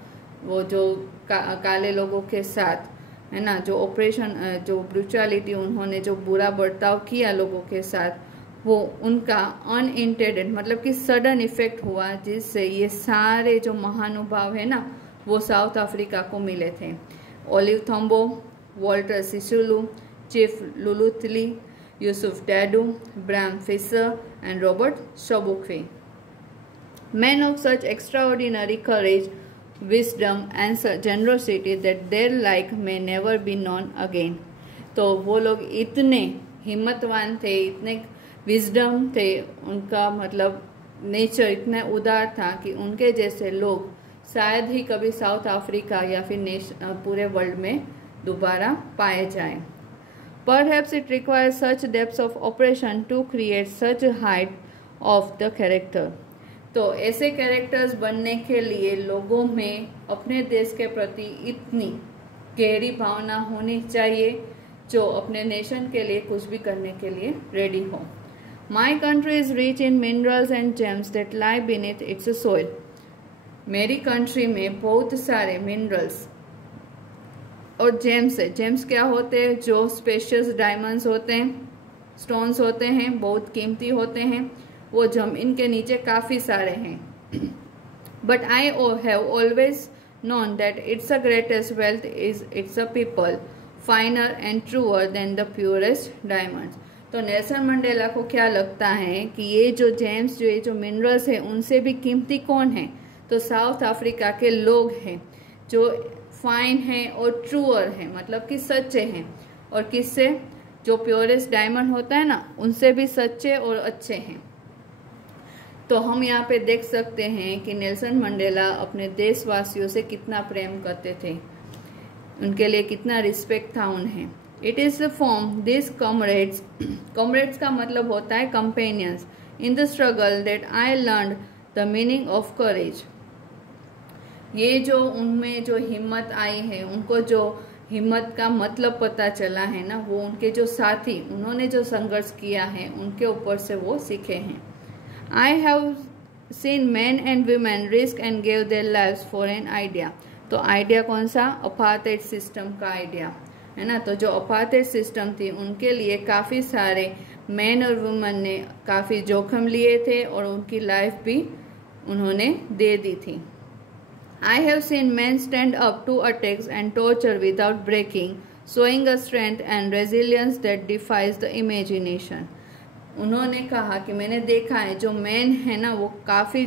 वो जो काले लोगों के साथ है ना, जो ऑपरेशन जो ब्रूचुअलिटी उन्होंने जो बुरा बर्ताव किया लोगों के साथ, वो उनका अनइंटेंडेड मतलब कि सडन इफेक्ट हुआ जिससे ये सारे जो महानुभाव है ना वो साउथ अफ्रीका को मिले थे. Oliver Tambo, Walter Sisulu, Chief Luthuli, Yusuf Dadu, Bram Fisser and Robert Sobukwe. Men of such extraordinary courage, wisdom and generosity that their like may never be known again. तो वो लोग इतने हिम्मतवान थे, इतने विजडम थे, उनका मतलब नेचर इतना उदार था कि उनके जैसे लोग शायद ही कभी साउथ अफ्रीका या फिर पूरे वर्ल्ड में दोबारा पाए जाएं. Perhaps it requires such depths of oppression to create such a height of the character. तो ऐसे कैरेक्टर्स बनने के लिए लोगों में अपने देश के प्रति इतनी गहरी भावना होनी चाहिए जो अपने नेशन के लिए कुछ भी करने के लिए रेडी हो. My country is rich in minerals and gems that lie beneath its soil. मेरी कंट्री में बहुत सारे मिनरल्स और जेम्स है. जेम्स क्या होते हैं? जो स्पेशियस डायमंड्स होते हैं, स्टोन्स होते हैं, बहुत कीमती होते हैं, वो जमीन के नीचे काफ़ी सारे हैं. But I have always known that it's a greatest wealth is it's a people, finer and truer than the purest diamonds. तो नेल्सन मंडेला को क्या लगता है कि ये जो जेम्स जो ये जो मिनरल्स है उनसे भी कीमती कौन है? तो साउथ अफ्रीका के लोग हैं जो फाइन है और ट्रूअर है मतलब कि सच्चे हैं. और किससे? जो प्योरेस्ट डायमंड होता है ना उनसे भी सच्चे और अच्छे हैं. तो हम यहाँ पे देख सकते हैं कि नेल्सन मंडेला अपने देशवासियों से कितना प्रेम करते थे, उनके लिए कितना रिस्पेक्ट था उन्हें. It is form this comrades. Comrades का मतलब होता है companions. In the struggle that I learn the meaning of courage. ये जो उनमें जो हिम्मत आई है, उनको जो हिम्मत का मतलब पता चला है ना, वो उनके जो साथी उन्होंने जो संघर्ष किया है उनके ऊपर से वो सीखे हैं. I have seen man and women risk and give their lives for an idea. तो आइडिया कौन सा? अपार्थाइड सिस्टम का आइडिया है ना. तो जो अपार्थाइड सिस्टम थी उनके लिए काफ़ी सारे मैन और वुमेन ने काफ़ी जोखिम लिए थे और उनकी लाइफ भी उन्होंने दे दी थी. I have seen men stand up to attacks and torture without breaking, showing a strength and resilience that defies the imagination. उन्होंने कहा कि मैंने देखा है जो मैन है ना वो काफ़ी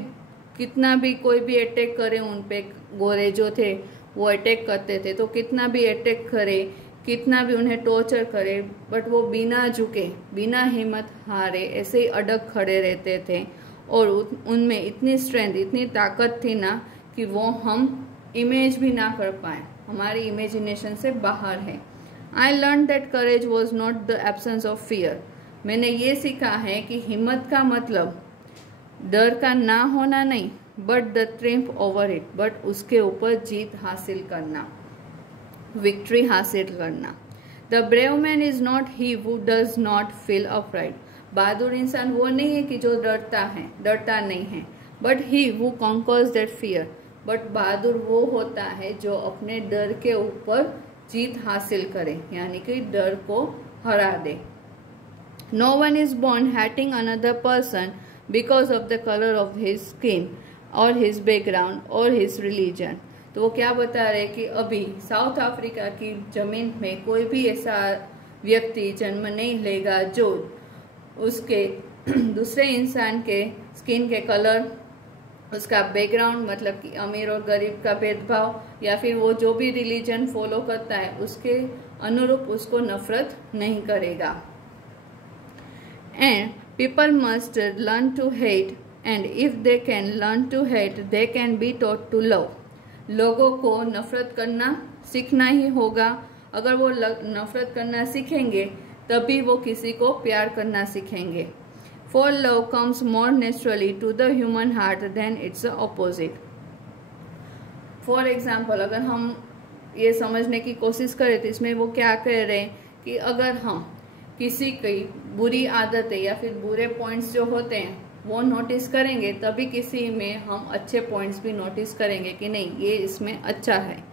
कितना भी कोई भी अटैक करे उन पे, गोरे जो थे वो अटैक करते थे तो कितना भी अटैक करे, कितना भी उन्हें टॉर्चर करे, बट वो बिना झुके बिना हिम्मत हारे ऐसे ही अड़ग खड़े रहते थे और उनमें इतनी स्ट्रेंथ, इतनी ताकत थी ना कि वो हम इमेज भी ना कर पाए, हमारी इमेजिनेशन से बाहर है। I learn that courage was not the absence of fear. मैंने ये सीखा है कि हिम्मत का मतलब डर का ना होना नहीं, but the triumph over it, but उसके ऊपर जीत हासिल करना, विक्ट्री हासिल करना। The brave man is not he who does not feel afraid. बहादुर इंसान वो नहीं है कि जो डरता नहीं है, but he who conquers that fear. But बहादुर वो होता है जो अपने डर के ऊपर जीत हासिल करे, यानी कि डर को हरा दे। No one is born hating another person because of the colour of his skin और हिज बैकग्राउंड और हिज रिलीजन। तो वो क्या बता रहे कि अभी साउथ अफ्रीका की जमीन में कोई भी ऐसा व्यक्ति जन्म नहीं लेगा जो उसके दूसरे इंसान के स्किन के कलर, उसका बैकग्राउंड मतलब कि अमीर और गरीब का भेदभाव, या फिर वो जो भी रिलीजन फॉलो करता है उसके अनुरूप उसको नफरत नहीं करेगा। And people must learn to hate, and if they can learn to hate they can be taught to love. लोगों को नफरत करना सीखना ही होगा। अगर वो नफरत करना सीखेंगे तभी वो किसी को प्यार करना सीखेंगे। For love comes more naturally to the human heart than its opposite. For example, अगर हम ये समझने की कोशिश करें तो इसमें वो क्या कह रहे हैं कि अगर हम किसी की बुरी आदतें या फिर बुरे पॉइंट्स जो होते हैं वो नोटिस करेंगे, तभी किसी में हम अच्छे पॉइंट्स भी नोटिस करेंगे कि नहीं ये इसमें अच्छा है,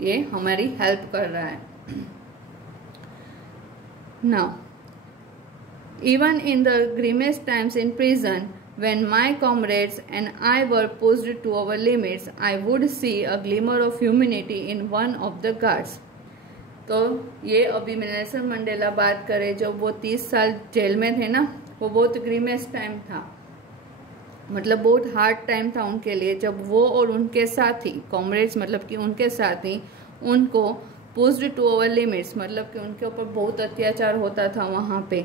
ये हमारी हेल्प कर रहा है। Now, even in the grimmest times in prison, when my comrades and I were pushed to our limits, I would see a glimmer of humanity in one of the guards. तो ये अभी नेल्सन मंडेला बात करें, जब वो 30 साल जेल में थे ना, वो बहुत ग्रीमेस्ट टाइम था, मतलब बहुत हार्ड टाइम था उनके लिए, जब वो और उनके साथी कॉमरेड्स मतलब कि उनके साथी उनको पुश्ड टू अवर लिमिट्स, मतलब कि उनके ऊपर बहुत अत्याचार होता था वहाँ पे,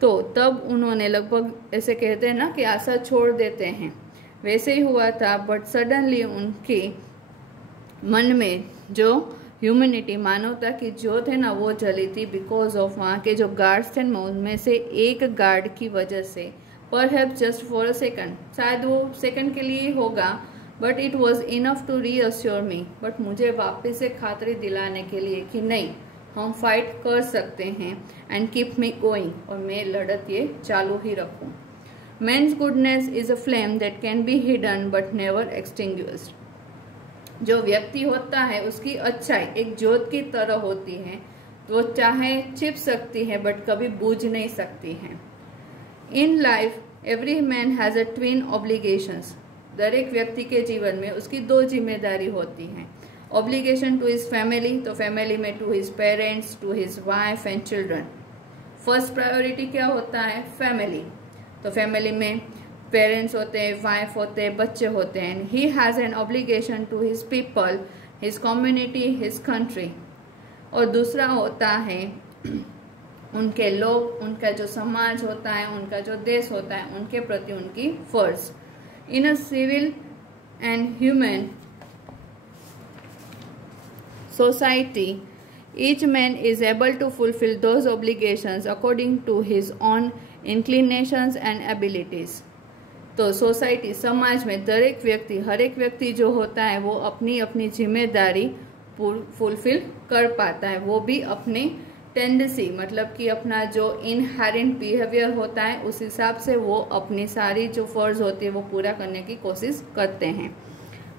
तो तब उन्होंने लगभग ऐसे कहते हैं ना कि आशा छोड़ देते हैं, वैसे ही हुआ था। बट सडनली उनके मन में जो ह्यूमैनिटी, मानवता की ज्योत है ना, वो जली थी बिकॉज ऑफ वहाँ के जो गार्ड्स थे उनमें से एक गार्ड की वजह से। Perhaps just for a second, शायद वो सेकंड के लिए ही होगा, but it was enough to reassure me, but मुझे वापस से खातरी दिलाने के लिए कि नहीं हम फाइट कर सकते हैं, एंड कीप मी गोइंग, और मैं लड़त ये चालू ही रखूं। Man's goodness is a flame that can be hidden but never extinguished. जो व्यक्ति होता है उसकी अच्छाई एक ज्योत की तरह होती है, तो वो चाहे छिप सकती है बट कभी बुझ नहीं सकती है। In life every man has a twin obligations. दरेक व्यक्ति के जीवन में उसकी दो जिम्मेदारी होती हैं। ऑब्लिगेशन टू हिज फैमिली, तो फैमिली में to his parents, to his wife and children. First priority क्या होता है? फैमिली। तो फैमिली में पेरेंट्स होते हैं, वाइफ होते हैं, बच्चे होते हैं। He has an obligation to his people, his community, his country. और दूसरा होता है उनके लोग, उनका जो समाज होता है, उनका जो देश होता है, उनके प्रति उनकी फर्ज। In a civil and human society, each man is able to fulfill those obligations according to his own inclinations and abilities. तो सोसाइटी, समाज में दरेक व्यक्ति, हर एक व्यक्ति जो होता है वो अपनी अपनी जिम्मेदारी फुलफिल कर पाता है, वो भी अपनी टेंडेंसी मतलब कि अपना जो इनहेरेंट बिहेवियर होता है उस हिसाब से वो अपनी सारी जो फर्ज होती है वो पूरा करने की कोशिश करते हैं।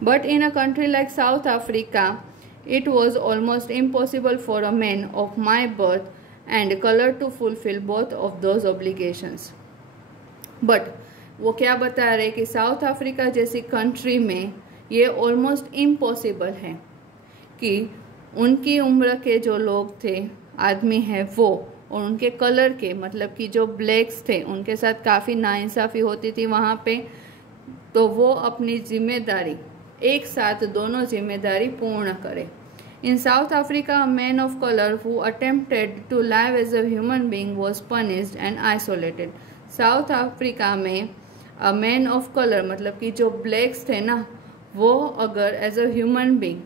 But in a country like south Africa, it was almost impossible for a man of my birth and color to fulfill both of those obligations. But वो क्या बता रहे कि साउथ अफ्रीका जैसी कंट्री में ये ऑलमोस्ट इम्पॉसिबल है कि उनकी उम्र के जो लोग थे, आदमी हैं वो, और उनके कलर के मतलब कि जो ब्लैक्स थे उनके साथ काफ़ी नाइंसाफ़ी होती थी वहाँ पे, तो वो अपनी जिम्मेदारी एक साथ दोनों जिम्मेदारी पूर्ण करे। In South Africa, a man of colour who attempted to live as a human being was punished and isolated. South Africa में अ मैन ऑफ कलर मतलब कि जो ब्लैक्स थे ना, वो अगर एज अ ह्यूमन बीइंग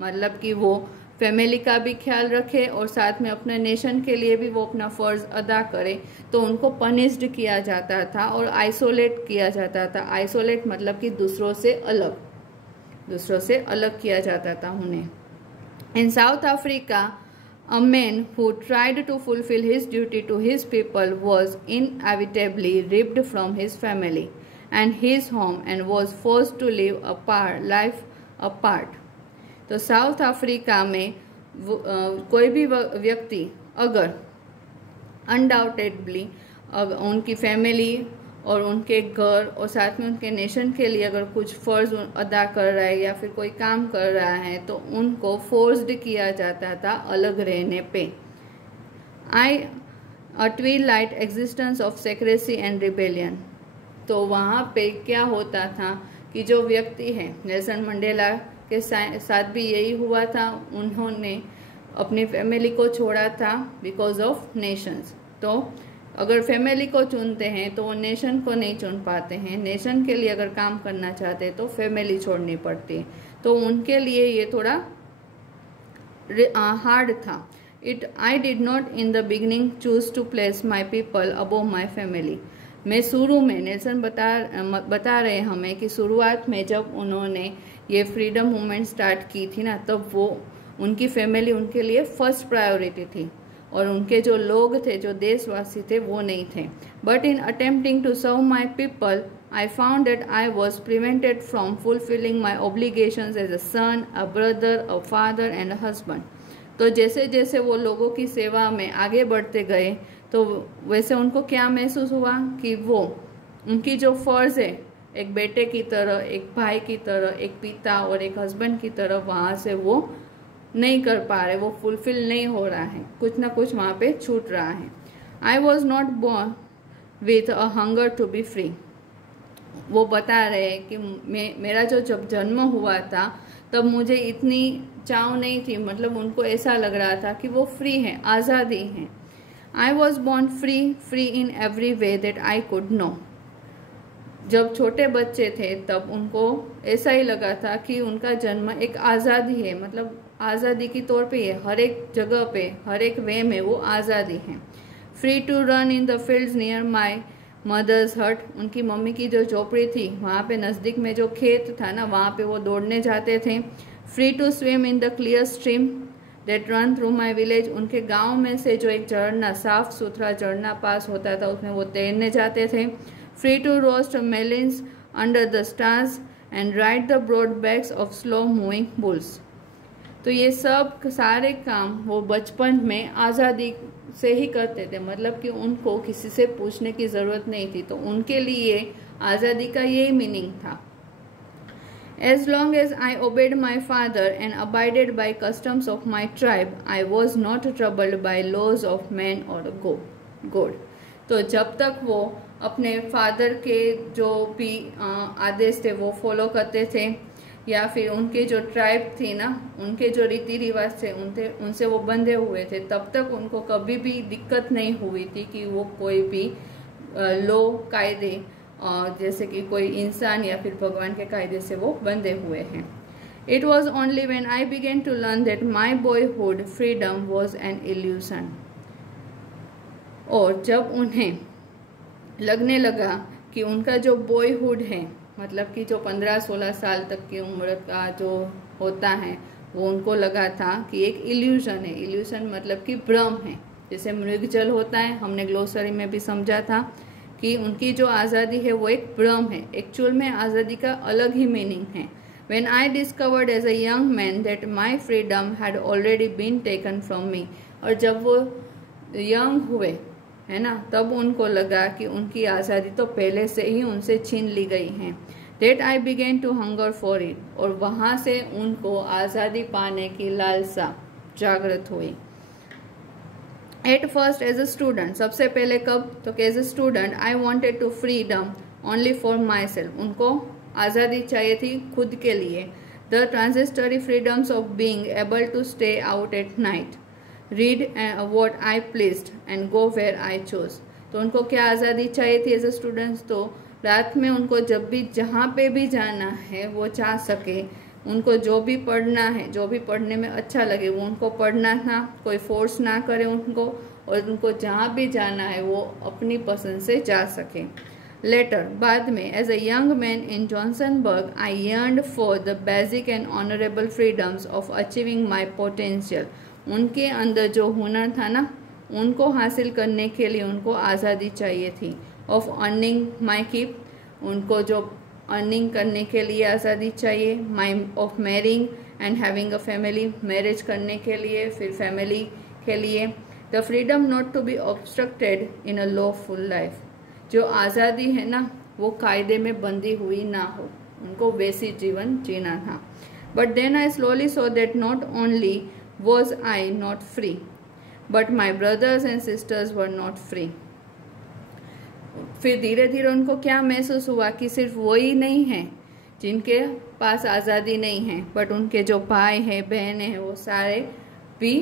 मतलब कि वो फैमिली का भी ख्याल रखे और साथ में अपने नेशन के लिए भी वो अपना फ़र्ज अदा करे, तो उनको पनिश्ड किया जाता था और आइसोलेट किया जाता था। आइसोलेट मतलब कि दूसरों से अलग किया जाता था उन्हें। In South Africa a man who tried to fulfill his duty to his people was inevitably ripped from his family and his home and was forced to live life apart। तो साउथ अफ्रीका में कोई भी व्यक्ति अगर अनडाउटेडली उनकी फैमिली और उनके घर और साथ में उनके नेशन के लिए अगर कुछ फ़र्ज अदा कर रहा है या फिर कोई काम कर रहा है तो उनको फोर्स्ड किया जाता था अलग रहने पे। A twilight existence of secrecy and rebellion. तो वहाँ पे क्या होता था कि जो व्यक्ति है, नेल्सन मंडेला के साथ भी यही हुआ था, उन्होंने अपनी फैमिली को छोड़ा था बिकॉज ऑफ नेशंस। तो अगर फैमिली को चुनते हैं तो वो नेशन को नहीं चुन पाते हैं, नेशन के लिए अगर काम करना चाहते हैं तो फैमिली छोड़नी पड़ती है। तो उनके लिए ये थोड़ा हार्ड था। I did not in the beginning choose to place my people above my family. मैं शुरू में नेल्सन बता रहे हमें कि शुरुआत में जब उन्होंने ये फ्रीडम मूवमेंट स्टार्ट की थी ना, तब वो उनकी फैमिली उनके लिए फर्स्ट प्रायोरिटी थी और उनके जो लोग थे, जो देशवासी थे, वो नहीं थे। But in attempting to serve my people I found that I was prevented from fulfilling my obligations as a son, a brother, a father and a husband. तो जैसे जैसे वो लोगों की सेवा में आगे बढ़ते गए तो वैसे उनको क्या महसूस हुआ कि वो उनकी जो फ़र्ज़ है एक बेटे की तरह, एक भाई की तरह, एक पिता और एक हस्बैंड की तरह, वहाँ से वो नहीं कर पा रहे, वो फुलफिल नहीं हो रहा है, कुछ ना कुछ वहाँ पे छूट रहा है। I was not born with a hunger to be free. वो बता रहे हैं कि मेरा जो जब जन्म हुआ था तब मुझे इतनी चाव नहीं थी, मतलब उनको ऐसा लग रहा था कि वो फ्री हैं, आज़ादी हैं। I was born free in every way that I could know. जब छोटे बच्चे थे तब उनको ऐसा ही लगा था कि उनका जन्म एक आज़ादी है, मतलब आज़ादी की तौर पे है, हर एक जगह पे, हर एक वे में वो आज़ादी है। Free to run in the fields near my mother's hut. उनकी मम्मी की जो झोपड़ी थी वहाँ पे नज़दीक में जो खेत था ना, वहाँ पे वो दौड़ने जाते थे। Free to swim in the clear stream that run through my village. उनके गाँव में से जो एक झरना, साफ सुथरा झरना पास होता था, उसमें वो तैरने जाते थे। Free to roast mealies under the stars and ride the broad backs of slow moving bulls. तो ये सब सारे काम वो बचपन में आज़ादी से ही करते थे, मतलब कि उनको किसी से पूछने की ज़रूरत नहीं थी। तो उनके लिए आज़ादी का यही मीनिंग था। As long as I obeyed my father and abided by customs of my tribe, I was not troubled by laws of man or God। तो जब तक वो अपने फादर के जो भी आदेश थे वो फॉलो करते थे, या फिर उनके जो ट्राइब थी ना, उनके जो रीति रिवाज थे उनसे वो बंधे हुए थे, तब तक उनको कभी भी दिक्कत नहीं हुई थी कि वो कोई भी लो कायदे जैसे कि कोई इंसान या फिर भगवान के कायदे से वो बंधे हुए हैं। It was only when I began to learn that my boyhood freedom was an illusion. और जब उन्हें लगने लगा कि उनका जो बॉयहुड है, मतलब कि जो 15-16 साल तक की उम्र का जो होता है, वो उनको लगा था कि एक इल्यूशन है। इल्यूशन मतलब कि भ्रम है, जैसे मृगजल होता है, हमने ग्लोसरी में भी समझा था कि उनकी जो आज़ादी है वो एक भ्रम है। एक्चुअल में आज़ादी का अलग ही मीनिंग है। When I discovered as a young man that my freedom had already been taken from me। और जब वो यंग हुए है ना, तब उनको लगा कि उनकी आज़ादी तो पहले से ही उनसे छीन ली गई है। That I began to hunger for it। और वहाँ से उनको आज़ादी पाने की लालसा जागृत हुई। At first as a student, सबसे पहले कब, तो as a student I wanted to freedom only for myself। उनको आज़ादी चाहिए थी खुद के लिए। The transitory freedoms of being able to stay out at night, read what I pleased and go where I chose। तो उनको क्या आज़ादी चाहिए थी एज ए स्टूडेंट्स, तो रात में उनको जब भी जहाँ पे भी जाना है वो जा सके, उनको जो भी पढ़ना है, जो भी पढ़ने में अच्छा लगे वो उनको पढ़ना था, कोई फोर्स ना करे उनको, और उनको जहाँ भी जाना है वो अपनी पसंद से जा सके। लेटर, बाद में, as a young man in Johannesburg I yearned for the basic and honourable freedoms of achieving my potential. उनके अंदर जो हुनर था ना, उनको हासिल करने के लिए उनको आज़ादी चाहिए थी। ऑफ अर्निंग माई कीप, उनको जो अर्निंग करने के लिए आज़ादी चाहिए। My of marrying and having a family, marriage करने के लिए, फिर फैमिली के लिए। The freedom not to be obstructed in a lawful life, जो आज़ादी है ना वो कायदे में बंधी हुई ना हो, उनको वैसी जीवन जीना था। But then I slowly saw that not only was I not free but my brothers and sisters were not free. फिर धीरे धीरे उनको क्या महसूस हुआ कि सिर्फ वो ही नहीं है जिनके पास आज़ादी नहीं है, बट उनके जो भाई हैं, बहनें हैं, वो सारे भी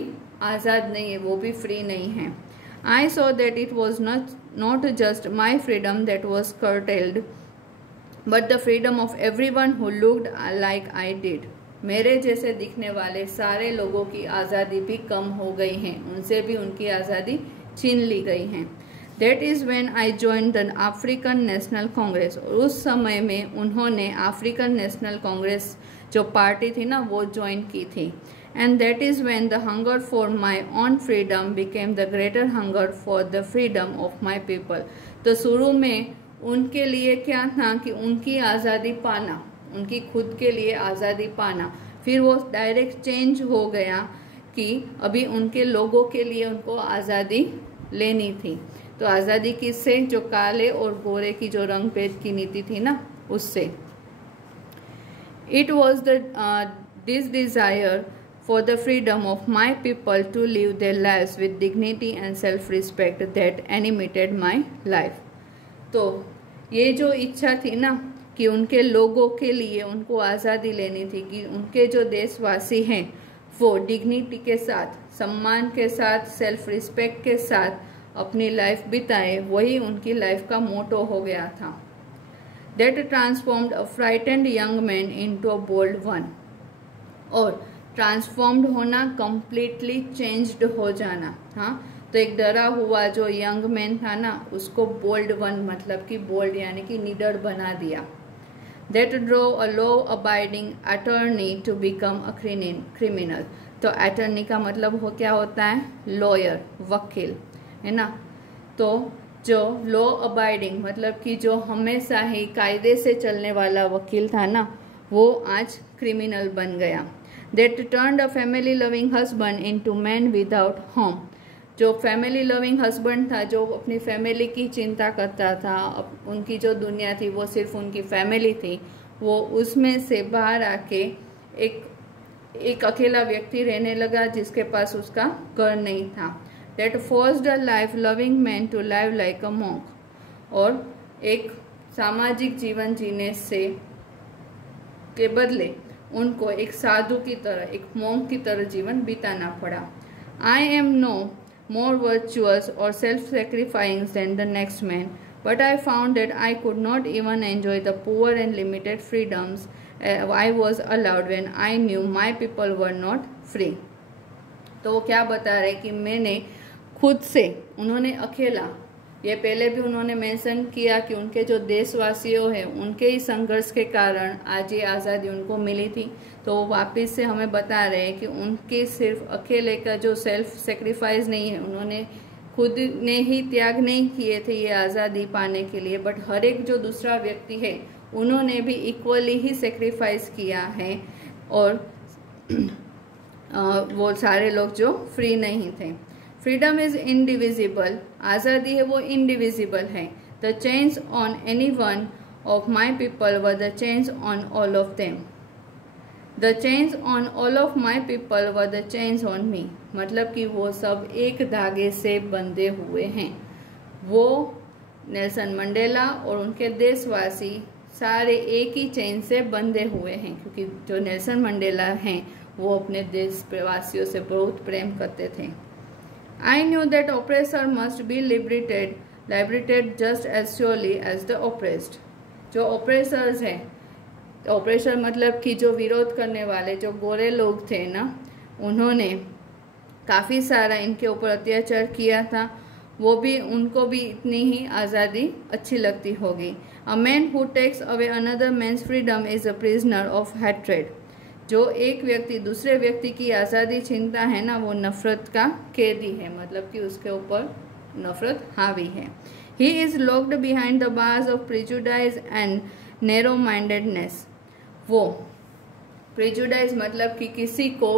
आज़ाद नहीं है, वो भी फ्री नहीं है। I saw that it was not just my freedom that was curtailed, but the freedom of everyone who looked like I did. मेरे जैसे दिखने वाले सारे लोगों की आज़ादी भी कम हो गई है, उनसे भी उनकी आज़ादी छीन ली गई है। That is when I joined the African National Congress. और उस समय में उन्होंने अफ्रीकन नेशनल कांग्रेस जो पार्टी थी ना वो ज्वाइन की थी। And that is when the hunger for my own freedom became the greater hunger for the freedom of my people. तो शुरू में उनके लिए क्या था कि उनकी आज़ादी पाना, उनकी खुद के लिए आज़ादी पाना, फिर वो डायरेक्ट चेंज हो गया कि अभी उनके लोगों के लिए उनको आज़ादी लेनी थी। तो आज़ादी किससे? जो काले और गोरे की जो रंग भेद की नीति थी ना, उससे। It was this desire for the freedom of my people to live their lives with dignity and self-respect that animated my life. तो ये जो इच्छा थी ना कि उनके लोगों के लिए उनको आज़ादी लेनी थी, कि उनके जो देशवासी हैं वो डिग्निटी के साथ, सम्मान के साथ, सेल्फ रिस्पेक्ट के साथ अपनी लाइफ बिताए, वही उनकी लाइफ का मोटो हो गया था। That transformed a frightened young man into a bold one. और ट्रांसफॉर्म्ड होना, कम्प्लीटली चेंज्ड हो जाना। हाँ, तो एक डरा हुआ जो यंग मैन था ना, उसको बोल्ड वन, मतलब कि बोल्ड यानी कि निडर बना दिया। That drove a law abiding attorney to become a criminal. तो अटर्नी का मतलब क्या होता है? लॉयर, वकील, है ना। तो जो लॉ अबाइडिंग मतलब कि जो हमेशा ही कायदे से चलने वाला वकील था ना, वो आज क्रिमिनल बन गया। That turned a family loving husband into man without home. जो फैमिली लविंग हस्बैंड था, जो अपनी फैमिली की चिंता करता था, उनकी जो दुनिया थी वो सिर्फ उनकी फैमिली थी, वो उसमें से बाहर आके एक अकेला व्यक्ति रहने लगा जिसके पास उसका घर नहीं था। That forced a life loving man to live like a monk. और एक सामाजिक जीवन जीने से के बदले उनको एक साधु की तरह, एक मोंक की तरह जीवन बिताना पड़ा। I am no more virtuous or self-sacrificing than the next man, but I found that I could not even enjoy the poor and limited freedoms I was allowed when I knew my people were not free. तो वो क्या बता रहे कि मैंने खुद से, उन्होंने अकेला, ये पहले भी उन्होंने मेंशन किया कि उनके जो देशवासियों हैं उनके ही संघर्ष के कारण आज ये आज़ादी उनको मिली थी। तो वो वापस से हमें बता रहे हैं कि उनके सिर्फ अकेले का जो सेल्फ सेक्रीफाइस नहीं है, उन्होंने खुद ने ही त्याग नहीं किए थे ये आज़ादी पाने के लिए, बट हर एक जो दूसरा व्यक्ति है उन्होंने भी इक्वली ही सेक्रीफाइस किया है, और वो सारे लोग जो फ्री नहीं थे। फ्रीडम इज इनडिविजिबल, आज़ादी है वो इनडिविजिबल है। The change on any one of my people were the change on all of them. The change on all of my people were the change on me, मतलब कि वो सब एक धागे से बंधे हुए हैं। वो नेल्सन मंडेला और उनके देशवासी सारे एक ही चेन से बंधे हुए हैं, क्योंकि जो नेल्सन मंडेला हैं वो अपने देशवासियों से बहुत प्रेम करते थे। I knew that oppressor must be liberated just as surely as the oppressed. जो ऑपरेसर्स हैं, ऑपरेसर मतलब कि जो विरोध करने वाले जो गोरे लोग थे ना, उन्होंने काफ़ी सारा इनके ऊपर अत्याचार किया था, वो भी उनको भी इतनी ही आज़ादी अच्छी लगती होगी। A man who takes away another man's freedom is a prisoner of hatred. जो एक व्यक्ति दूसरे व्यक्ति की आज़ादी छीनता है ना, वो नफरत का कैदी है, मतलब कि उसके ऊपर नफरत हावी है। He is locked behind the bars of prejudice and narrow mindedness. वो प्रिजुडाइज मतलब कि किसी को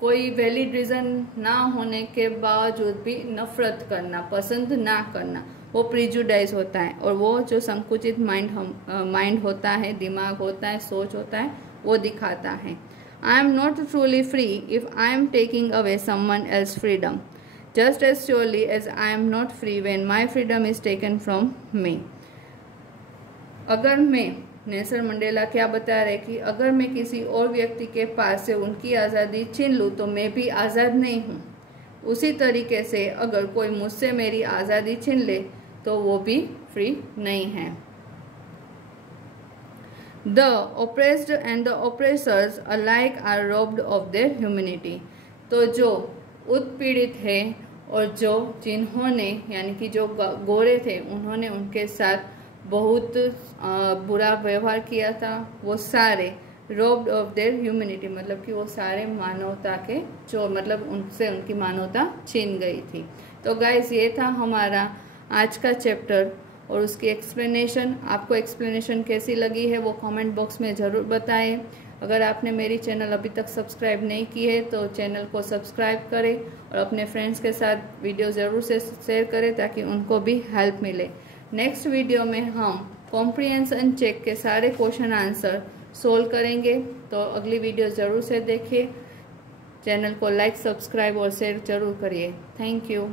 कोई वैलिड रीजन ना होने के बावजूद भी नफरत करना, पसंद ना करना, वो प्रिजुडाइज होता है। और वो जो संकुचित माइंड होता है, दिमाग होता है, सोच होता है, वो दिखाता है। I am not truly free if I am taking away someone else freedom, just as surely as I am not free when my freedom is taken from me. अगर मैं, नेल्सन मंडेला क्या बता रहे कि अगर मैं किसी और व्यक्ति के पास से उनकी आज़ादी छीन लूँ तो मैं भी आज़ाद नहीं हूँ। उसी तरीके से अगर कोई मुझसे मेरी आज़ादी छीन ले तो वो भी फ्री नहीं है। The oppressed and the oppressors alike are robbed of their humanity. तो जो उत्पीड़ित है और जो जिन्होंने यानी कि जो गोरे थे उन्होंने उनके साथ बहुत बुरा व्यवहार किया था, वो सारे रोब्ड ऑफ देयर ह्यूमैनिटी मतलब कि वो सारे मानवता के जो मतलब उनसे उनकी मानवता छीन गई थी। तो गाइस ये था हमारा आज का चैप्टर और उसकी एक्सप्लेनेशन। आपको एक्सप्लेनेशन कैसी लगी है वो कमेंट बॉक्स में ज़रूर बताएं। अगर आपने मेरी चैनल अभी तक सब्सक्राइब नहीं की है तो चैनल को सब्सक्राइब करें और अपने फ्रेंड्स के साथ वीडियो ज़रूर से शेयर करें ताकि उनको भी हेल्प मिले। नेक्स्ट वीडियो में हम कॉम्प्रिहेंशन चेक के सारे क्वेश्चन आंसर सोल्व करेंगे, तो अगली वीडियो ज़रूर से देखिए। चैनल को लाइक, सब्सक्राइब और शेयर जरूर करिए। Thank you.